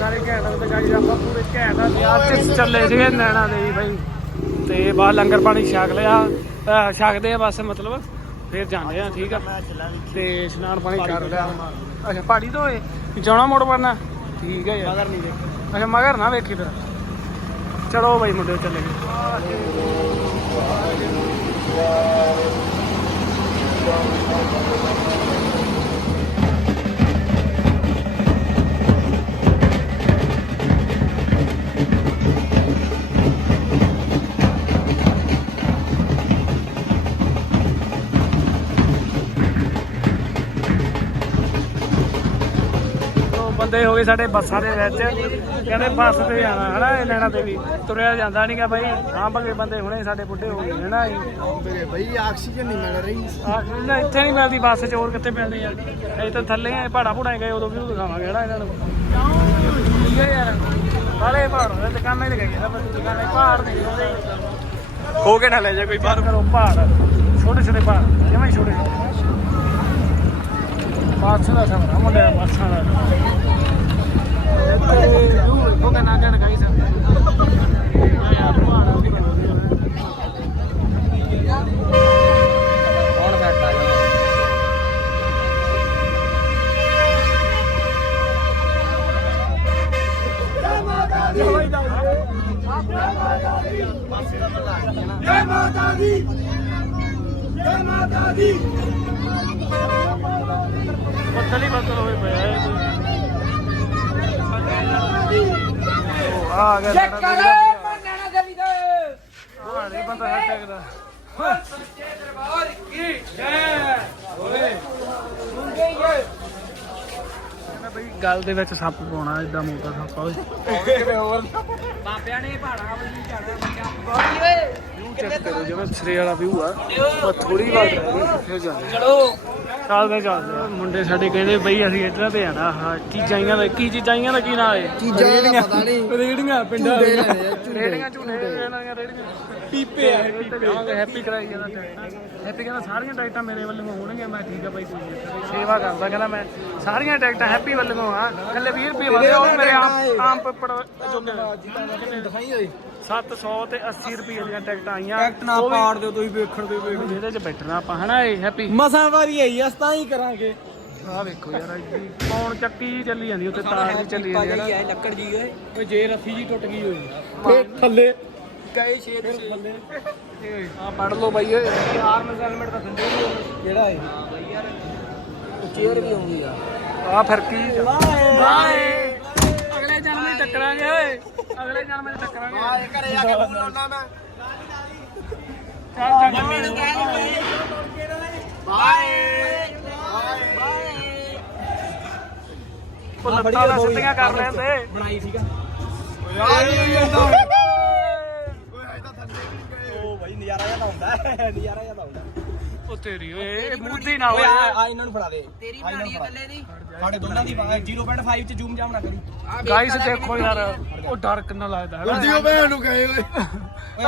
ਸਾਰੇ ਘੈਂਟ ਤੇ ਗਾਈ ਆਪਾਂ ਪੂਰੇ ਘੈਂਟ ਆ ਵਿਆਹ ਚ ਚੱਲੇ ਸੀਗੇ ਨੈਣਾ ਦੇ ਬਾਈ। ਤੇ ਬਾਹਰ ਲੰਗਰ ਪਾਣੀ ਛਕ ਲਿਆ ਛਕਦੇ ਆ ਬਸ ਮਤਲਬ ਫਿਰ ਜਾਂਦੇ ਆ ਠੀਕ ਆ। ਤੇ ਇਸ਼ਨਾਨ ਪਾਣੀ ਕਰ ਲਿਆ। ਅੱਛਾ ਪਹਾੜੀ ਤੋਂ ਏ ਜਾਣਾ ਮੋੜ ਪੜਨਾ ਠੀਕ ਹੈ ਯਾਰ। ਮਗਰ ਨਹੀਂ ਦੇਖੀ। ਅੱਛਾ ਮਗਰ ਨਾ ਵੇਖੀ ਫਿਰ। ਚਲੋ ਬਾਈ ਮੁੰਡੇ ਚੱਲੇ ਗਏ। ਬੰਦੇ ਹੋ ਗਏ ਸਾਡੇ ਬੱਸਾਂ ਦੇ ਵਿੱਚ। ਕਹਿੰਦੇ ਬੱਸ ਤੇ ਜਾਣਾ ਹਨਾ ਇਹ ਲੈਣਾ ਤੇ ਵੀ ਤੁਰਿਆ ਜਾਂਦਾ ਨਹੀਂਗਾ ਬਾਈ। ਹਾਂ ਬੰਗੇ ਬੰਦੇ ਹੁਣੇ ਸਾਡੇ ਬੁੱਢੇ ਹੋ ਗਏ ਹਨਾ ਜੀ। ਬਈ ਆਕਸੀਜਨ ਨਹੀਂ ਮਿਲ ਰਹੀ। ਆਹ ਨਾ ਇੱਥੇ ਨਹੀਂ ਮਿਲਦੀ ਬੱਸ ਚ ਹੋਰ ਕਿੱਥੇ ਮਿਲਦੀ ਆ। ਅਸੀਂ ਤਾਂ ਥੱਲੇ ਆ ਪਹਾੜਾ ਪੂੜਾ ਗਏ ਉਦੋਂ ਵੀ ਦਿਖਾਵਾਂਗੇ ਹਨਾ ਇਹਨਾਂ ਨੂੰ। ਠੀਕ ਹੈ ਯਾਰ। ਬਾਲੇ ਪਹਾੜ ਹੋਏ ਦੁਕਾਨਾਂ ਹੀ ਲਗਾਈ ਨਾ ਬੰਦੀ ਦੁਕਾਨਾਂ ਹੀ ਪਹਾੜ ਨਹੀਂ ਹੁੰਦੇ। ਖੋ ਕੇ ਨਾ ਲੈ ਜਾ ਕੋਈ ਬਾਹਰ। ਕਰੋ ਪਹਾੜ। ਛੋਟੇ ਛੋਟੇ ਪਹਾੜ ਜਿਵੇਂ ਛੋਟੇ ਬਾਦਸ਼ਾਹ ਦਾ ਸਫਰ ਮੁੰਡੇ ਦਾ ਦਾ ਉਹ ਕਹਿੰਦਾ ਨਾ ਗਾਈ ਸਾ ਯਾਰ ਜੈ ਮਾਤਾ ਦੀ। ਜੈ ਮਾਤਾ ਦੀ। ਬੱਦਲ ਹੀ ਬੱਦਲ ਹੋਏ ਪਿਆ ਇਹ ਉਹ ਆ ਗਿਆ ਚੈੱਕ ਸਾਡਾ ਕਰ ਵੀਰ। ਨੈਣਾ ਦੇਵੀ ਦੇ। ਹਾਂ ਨਹੀਂ ਬੰਦਾ ਹੈ ਟੈਕਦਾ ਸੱਚੇ ਦਰਬਾਰ ਕੀ ਜੈ। ਓਏ। ਮੁੰਡੇ ਇਹ ਕਹਿੰਦਾ ਬਈ ਗੱਲ ਦੇ ਵਿੱਚ ਸੱਪ ਪਾਉਣਾ ਏਦਾਂ ਮੋਟਾ ਸੱਪ ਆ ਓਏ। ਬਾਬਿਆਂ ਨੇ ਪਹਾੜਾਂ ਵੱਲ ਨੂੰ ਜਾਣਾ ਬੱਚਾ ਓਏ। ਵਿਊ ਚੈੱਕ ਕਰੋ ਜਿਵੇਂ ਸਿਰੇ ਵਾਲਾ ਵਿਊ ਆ ਉਹ ਥੋੜੀ ਵਾਰ ਫਿਰ ਜਾਂਦੇ ਚਲੋ। ਚੱਲਦੇ ਚੱਲਦੇ ਆ। ਮੁੰਡੇ ਸਾਡੇ ਕਹਿੰਦੇ ਬਈ ਅਸੀਂ ਇੱਧਰ ਤੇ ਆਣਾ ਹਾਂ ਚੀਜ਼ਾਂ ਦਾ ਕੀ ਚੀਜ਼ਾਂ ਦਾ ਕੀ ਨਾਂ ਹੈ ਚੀਜ਼ਾਂ ਦਾ ਪਤਾ ਨਹੀਂ। ਰੇੜੀਆਂ ਪਿੰਡਾਂ ਝੂਟੇ ਲੈਣੇ ਆ, ਝੂਟੇ। ਰੇੜੀਆਂ ਦੀਆਂ ਰੇੜੀਆਂ ਪੀਪੇ ਆ ਪੀਪੇ। ਹੈਪੀ ਕਰਾਈ ਜਾਂਦਾ ਟਿਕਟਾਂ ਹੈਪੀ ਕਹਿੰਦਾ ਸਾਰੀਆਂ ਟਿਕਟਾਂ ਮੇਰੇ ਵੱਲੋਂ ਹੋਣਗੀਆਂ। ਮੈਂ ਠੀਕ ਆ ਬਾਈ। ਸੇਵਾ ਕਰਦਾ ਕਹਿੰਦਾ ਮੈਂ ਸਾਰੀਆਂ ਟਿਕਟਾਂ ਹੈਪੀ ਵੱਲੋਂ ਆ। ਕੱਲੇ 20 ਰੁਪਏ ਵਾਲੇ ਉਹ ਮੇਰੇ ਆਮ ਆਮ ਪੱਪੜ ਜੋਗੇ ਦਿਖਾਈ ਓਏ 700 ਤੇ 80 ਰੁਪਏ ਦੀਆਂ ਟਿਕਟਾਂ ਆਈਆਂ। ਟਿਕਟ ਨਾ ਉਹ ਵੀ ਪਾੜ ਦਿਓ ਤੁਸੀਂ ਵੇਖਣ ਦੇ ਵੇਖ। ਇਹਦੇ ਚ ਬੈਠਣਾ ਆਪਾਂ ਹਨਾ ਇਹ ਹੈਪੀ? ਮਸਾਂ ਵਾਰੀ ਆਈ ਅਸ ਤਾਂ ਹੀ ਕਰਾਂਗੇ। ਆਹ ਵੇਖੋ ਯਾਰ ਇੱਡੀ ਕੌਣ ਚੱਕੀ ਜਿਹੀ ਚੱਲੀ ਜਾਂਦੀ ਉੱਤੇ ਤਾਰ ਵੀ ਚੱਲੀ ਜਾਂਦੀ ਹੈ ਨਾ ਲੱਕੜ ਜੀ ਓਏ। ਓਏ ਜੇ ਰੱਸੀ ਜੀ ਟੁੱਟ ਗਈ ਹੋਈ। ਫੇਰ ਥੱਲੇ। ਗਏ ਛੇ ਦੇ ਥੱਲੇ। ਆ ਪੜ ਲਓ ਬਾਈ ਓਏ। ਆਰਮਸ ਹੈਲਮਟ ਤਾਂ ਥੱਲੇ ਹੀ ਕਿਹੜਾ ਹੈ ਚੇਅਰ ਵੀ ਆਉਂਦੀ ਆ। ਆ ਫਿਰ ਕੀ ਬਾਏ ਅਗਲੇ ਜਨਮ ਵਿੱਚ ਟੱਕਰਾਂਗੇ ਓਏ ਅਗਲੇ ਜਨਮ ਵਿੱਚ ਟੱਕਰਾਂਗੇ। ਘਰੇ ਜਾ ਕੇ ਫੋਨ ਲਾਉਣਾ ਮੈਂ। ਚੱਲ ਚੱਲ। ਉਹ ਲੱਤਾਂ ਦਾ ਸਿੱਧੀਆਂ ਕਰ ਲੈਂਦੇ ਬਣਾਈ ਸੀਗਾ। ਉਹ ਭਾਈ ਨਜ਼ਾਰਾ ਜਿਹਾ ਤਾਂ ਹੁੰਦਾ ਹੈ ਨਜ਼ਾਰਾ ਜਿਹਾ ਤਾਂ ਹੁੰਦਾ ਉਹ ਤੇਰੀ ਓਏ ਮੂਦੀ ਨਾ ਓਏ ਓਏ ਆ ਆ ਇਹਨਾਂ ਨੂੰ ਫੜਾ ਦੇ। ਤੇਰੀ ਬਣਾਣੀ ਹੈ ਇਕੱਲੇ ਦੀ? ਸਾਡੇ ਦੋਨਾਂ ਦੀ 0.5 ਚ ਜ਼ੂਮ ਜਾਮ ਨਾ ਕਰੀ। ਗਾਇਸ ਦੇਖੋ ਯਾਰ ਉਹ ਡਰ ਕਿੰਨਾ ਲੱਗਦਾ ਹੈ ਵੀਡੀਓ ਭੈਣ ਨੂੰ ਕਹੇ ਓਏ।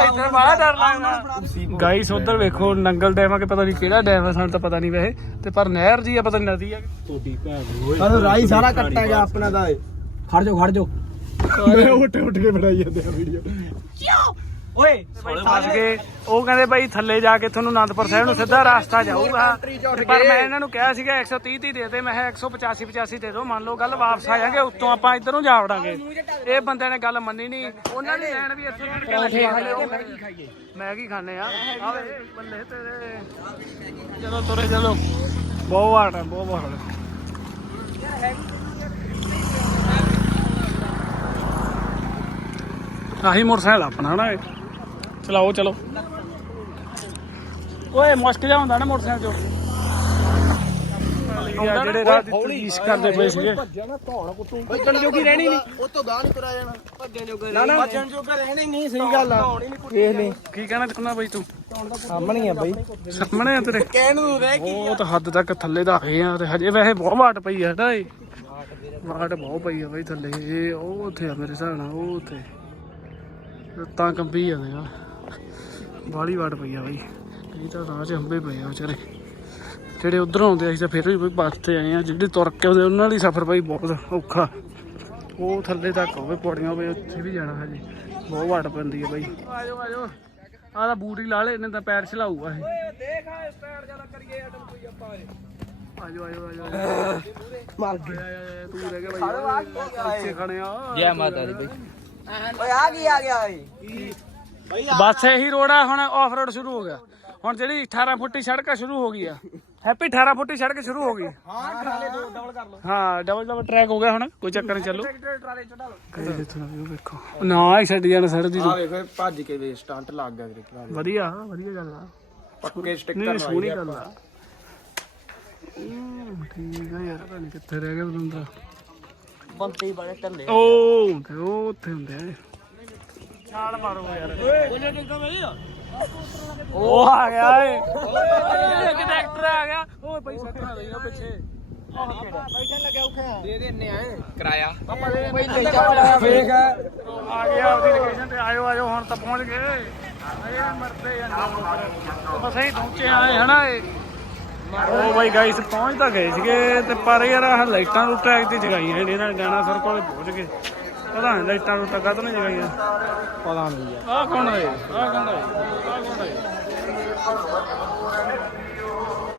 ਇੱਧਰ ਬਾਹਰ ਡਰ ਲੱਗਦਾ। ਗਾਈਸ ਉਧਰ ਵੇਖੋ ਨੰਗਲ ਡੈਮ ਆ ਕਿ ਪਤਾ ਨਹੀਂ ਕਿਹੜਾ ਡੈਮ ਹੈ ਸਾਨੂੰ ਤਾਂ ਪਤਾ ਨਹੀਂ ਵੈਸੇ। ਤੇ ਪਰ ਨਹਿਰ ਜੀ ਆ ਪਤਾ ਨਹੀਂ ਨਦੀ ਆ ਤੁਹਾਡੀ ਭੈਣ ਰਾਈ ਸਾਰਾ ਕੱਟਿਆ ਗਿਆ ਆਪਣਾ ਦਾ ਏ। ਖੜ ਜਾ ਖੜ ਜਾ ਮੈਂ ਉੱਠ ਉੱਠ ਕੇ ਬਣਾਈ ਜਾਂਦੇ ਆ ਵੀਡੀਓ ਓਏ ਫਸ ਗਏ। ਉਹ ਕਹਿੰਦੇ ਬਾਈ ਥੱਲੇ ਜਾ ਕੇ ਤੁਹਾਨੂੰ ਆਨੰਦਪੁਰ ਸਾਹਿਬ ਨੂੰ ਸਿੱਧਾ ਰਸਤਾ ਜਾਊਗਾ। ਪਰ ਮੈਂ ਇਹਨਾਂ ਨੂੰ ਕਿਹਾ ਸੀਗਾ 130 ਦੀ ਦੇ ਦੇ ਮੈਂ ਕਿਹਾ 185 85 ਦੇ ਦਿਓ। ਮੰਨ ਲਓ ਗੱਲ ਵਾਪਸ ਆ ਜਾਾਂਗੇ ਉੱਤੋਂ ਆਪਾਂ ਇੱਧਰੋਂ ਜਾ ਵੜਾਂਗੇ। ਇਹ ਬੰਦੇ ਨੇ ਗੱਲ ਮੰਨੀ ਨਹੀਂ। ਉਹਨਾਂ ਨੇ ਲੈਣ ਵੀ ਇੱਥੋਂ ਮੈਗੀ ਖਾਈਏ। ਮੈਗੀ ਖਾਣੇ ਆ। ਆਵੇ ਬੱਲੇ ਤੇਰੇ। ਚਲੋ ਤੁਰੇ ਚਲੋ। ਬਹੁਤ ਹੈ ਬਹੁਤ ਵਾਟ ਆਹੀ ਮੋਟਰਸਾਈਕਲ ਆਪਣਾ ਨਾ ਇਹ। ਚਲਾਓ ਚਲੋ। ਓਏ ਮੁਸ਼ਕ ਜਾ ਹੁੰਦਾ ਨਾ ਮੋਟਰਸਾਈਕਲ ਚੋਂ। ਜਿਹੜੇ ਰਾਤ ਦੀ ਤਜੀਸ਼ ਕਰਦੇ ਪਏ ਸੀਗੇ। ਭੱਜਣ ਜੋਗੀ ਰਹਿਣੀ ਨਹੀਂ। ਉਹ ਤੋਂ ਗਾਹ ਨਹੀਂ ਤੁਰਿਆ ਜਾਣਾ। ਭੱਜਣ ਜੋਗਾ ਨਾ ਨਾ। ਭੱਜਣ ਜੋਗਾ ਰਹਿਣੀ ਨਹੀਂ ਸਹੀ ਗੱਲ ਆ। ਵੇਖ ਲਈ। ਕੀ ਕਹਿਣਾ ਚਾਹੁੰਦਾ ਬਈ ਤੂੰ? ਸਾਹਮਣੇ ਆ ਬਾਈ। ਸਾਹਮਣੇ ਆ ਤੇਰੇ। ਕਹਿਣ ਨੂੰ ਰਹਿ ਬਹੁਤ ਹੱਦ ਤੱਕ ਥੱਲੇ ਦਾ ਆਏ ਆ ਤੇ ਹਜੇ ਵੈਸੇ ਬਹੁਤ ਵਾਟ ਪਈ ਆ ਨਾ ਇਹ? ਵਾਟ ਬਹੁਤ ਪਈ ਆ ਬਈ ਥੱਲੇ। ਇਹ ਉਹ ਉੱਥੇ ਆ ਮੇਰੇ ਹਿਸਾਬ ਨਾਲ ਉਹ ਉੱਥੇ। ਲੱਤਾਂ ਕੰਬੀ ਜਾਂਦੇ ਆ। ਬਾਲੀ ਵਾਟ ਪਈ ਆ ਬਈ। ਇਹ ਤਾਂ ਰਾਹ 'ਚ ਹੰਬੇ ਪਏ ਆ ਵਿਚਾਰੇ। ਜਿਹੜੇ ਉਧਰੋਂ ਆਉਂਦੇ ਆ ਅਸੀਂ ਤਾਂ ਫਿਰ ਵੀ ਬੱਸ ਤੇ ਆਏ ਆ। ਜਿਹੜੇ ਤੁਰ ਕੇ ਆਉਂਦੇ ਉਹਨਾਂ ਲਈ ਸਫ਼ਰ ਬਈ ਬਹੁਤ ਔਖਾ। ਉਹ ਥੱਲੇ ਤੱਕ ਹੋਵੇ ਪੌੜੀਆਂ ਹੋਵੇ ਉੱਥੇ ਵੀ ਜਾਣਾ ਹਜੇ। ਬਹੁਤ ਵਾਟ ਪੈਂਦੀ ਹੈ ਬਾਈ। ਆਜੋ ਆਜੋ। ਆਹ ਤਾਂ ਬੂਟ ਹੀ ਲਾ ਲੈ ਇਹਨੇ ਤਾਂ ਪੈਰ ਛਲਾਊਗਾ ਇਹ। ਦੇਖ ਆ ਸਟਾਰਟ ਜ਼ਿਆਦਾ ਕਰੀਏ ਅਟਲ ਕੋਈ ਆਪਾਂ ਆਜੋ ਆਜੋ ਆਜੋ ਮਰ ਤੂੰ ਰਹਿ ਗਿਆ ਬਾਈ। ਇੱਥੇ ਖੜੇ ਆ। ਜੈ ਮਾਤਾ ਦੀ ਬਈ। ਓਏ ਆ ਕੀ ਆ ਗਿਆ ਓਏ। ਬਸ ਇਹੀ ਰੋਡ ਆ ਹੁਣ ਆਫ ਰੋਡ ਸ਼ੁਰੂ ਹੋ ਗਿਆ ਹੁਣ ਜਿਹੜੀ 18 ਫੁੱਟੀ ਸੜਕ ਆ ਸ਼ੁਰੂ ਹੋ ਗਈ ਆ ਹੈਪੀ 18 ਫੁੱਟੀ ਸੜਕ ਸ਼ੁਰੂ ਹੋ ਗਈ ਹਾਂ ਟਰਾਲੇ ਦੋ ਡਬਲ ਕਰ ਲਓ ਹਾਂ ਡਬਲ ਡਬਲ ਟਰੈਕ ਹੋ ਗਿਆ ਹੁਣ ਕੋਈ ਚੱਕਰ ਨਹੀਂ ਚੱਲੋ ਟਰਾਲੇ ਚੜਾ ਲਓ ਕਦੇ ਦੇਖੋ ਵੀਊ ਵੇਖੋ ਨਾ ਹੀ ਛੱਡ ਜਾਣਾ ਸੜਕ ਦੀ ਆ ਵੇਖੋ ਇਹ ਭੱਜ ਕੇ ਵੇ ਸਟੰਟ ਲੱਗ ਗਿਆ ਵੀਰੇ ਟਰਾਲੇ ਵਧੀਆ ਵਧੀਆ ਗੱਲ ਆ ਪੱਕੇ ਨਹੀਂ ਸਟicker ਸੋਹਣੀ ਗੱਲ ਆ ਹਮ, ਠੀਕ ਆ ਯਾਰ ਪਤਾ ਨਹੀਂ ਕਿੱਥੇ ਰਹਿ ਗਿਆ ਬੰਦਾ ਬੰਦੇ ਹੀ ਬੜੇ ਢੱਲੇ। ਉਹ ਤੇ ਉਹ ਉੱਥੇ ਹੁੰਦੇ ਆ। ਛਾਲ ਮਾਰੋ ਯਾਰ। ਉਹ ਆ ਗਿਆ ਏ। ਇੱਕ ਡਾਕਟਰ ਆ ਗਿਆ। ਓਏ ਪੈਸਾ ਕਰਾ ਦੇਗਾ ਪਿੱਛੇ। ਦੇ ਦੇਨੇ ਆ ਕਿਰਾਇਆ। ਫੇਕ ਆ ਗਿਆ ਉਹਦੀ ਲੋਕੇਸ਼ਨ ਤੇ ਆਇਓ ਆਇਓ ਹੁਣ ਤਾਂ ਪਹੁੰਚ ਗਏ। ਅਰੇ ਮਰਦੇ ਜਾਂਦੇ ਬਸ ਅਸੀਂ ਪਹੁੰਚੇ ਆਏ ਹਨਾ ਇਹ? ਉਹ ਬਾਈ ਗਾਈਸ ਪਹੁੰਚ ਤਾਂ ਗਏ ਸੀਗੇ ਤੇ ਪਰ ਯਾਰ ਆਹ ਲਾਈਟਾਂ ਨੂੰ ਟਰੈਕ ਤੇ ਜਗਾਈਆਂ ਨੇ ਇਹਨਾਂ ਨੇ ਗਾਣਾ ਸਰ ਕੋਲ ਪਹੁੰਚ ਗਏ। ਪਤਾ ਨਹੀਂ ਲਾਈਟਾਂ ਨੂੰ ਟੱਕਾ ਤਾਂ ਨਹੀਂ ਜਗਾਈਆਂ ਪਤਾ ਨਹੀਂ ਆਹ ਕੌਣ ਹੈ ਆਹ ਕੌਣ ਹੈ ਆਹ ਕੌਣ ਹੈ